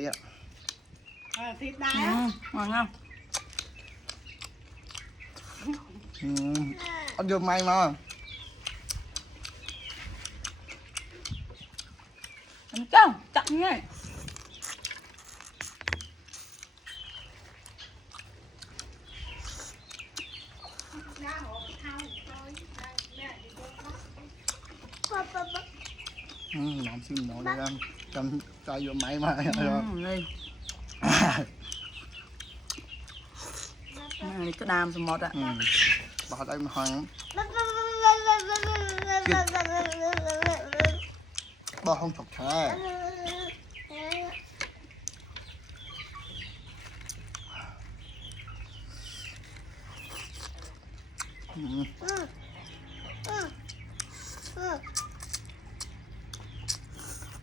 tí ạ. Thịt đá á. Ngon không? Ăn vô may mà. Ăn cơm, chặt nghe. Nóng xin nó đây em. Cho vô may mà. Đi. Này cái đàm số 1 ạ. Bỏ đây mà hoang. Bỏ không chọc thẻ.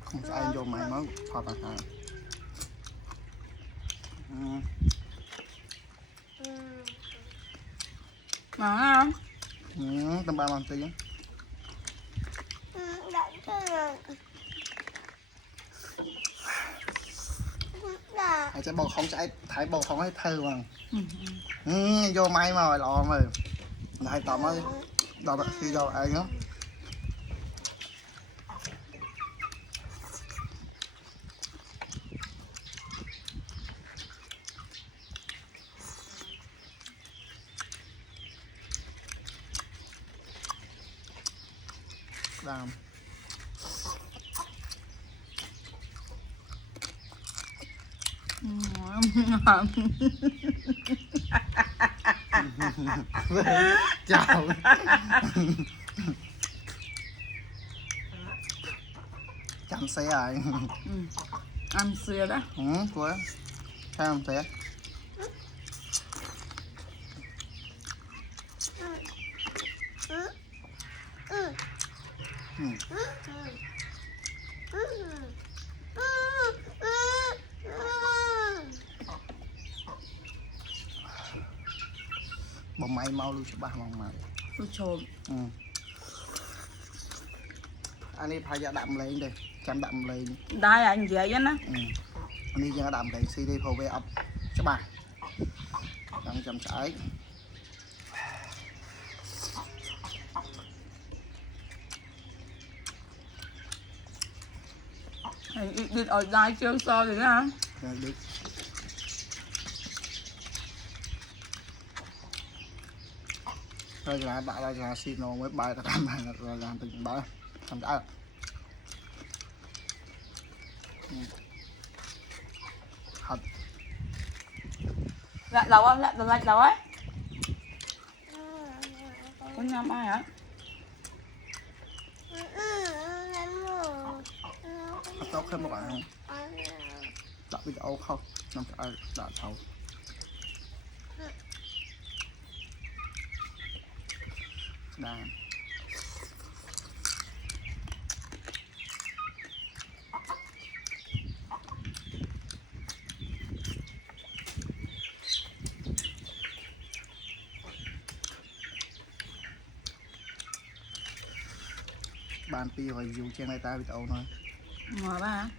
Không phải vô mày mới thọt vào thằng. Ngon không? Tầm 3 tí. Hãy sẽ bầu không chạy, thấy bầu không hay thơ mà. Vô may mà rồi lò mà. Này tầm ơi. Đọc khi đâu ai nữa. Đàm. Ngon. Chào. Chăm xe rồi. Ăn xưa đó. Của sao không xe? Bông may mau luôn cho ba bông mày. Tôi trộm. Anh đi phải ra đậm lên đi, chăm đậm lên. Đây anh dễ á nó. Anh đi ra đậm lên CD phô về ấp cho ba. Đang chăm sải. Đi ở đây chưa so rồi đó hả? Rồi đi. Rồi là bạn là xin nó mới bài ta làm rồi làm từng bài làm đã. Thật. Lại đầu á, lại đầu ấy. Có nhầm ai hả? Tốt thêm một bạn không? Đặt video không? Nó phải đặt thấu. Đàm. Bàn pi rồi dù trên này ta video thôi. Ngồi ba hả?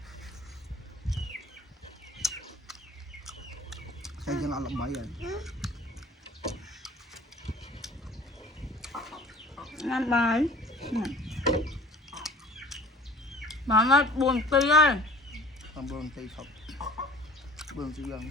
Cái chân ăn lắm mấy rồi. Ăn bài. Mà nó buồn tì ơi. Không buồn tì không. Buồn chữ gần.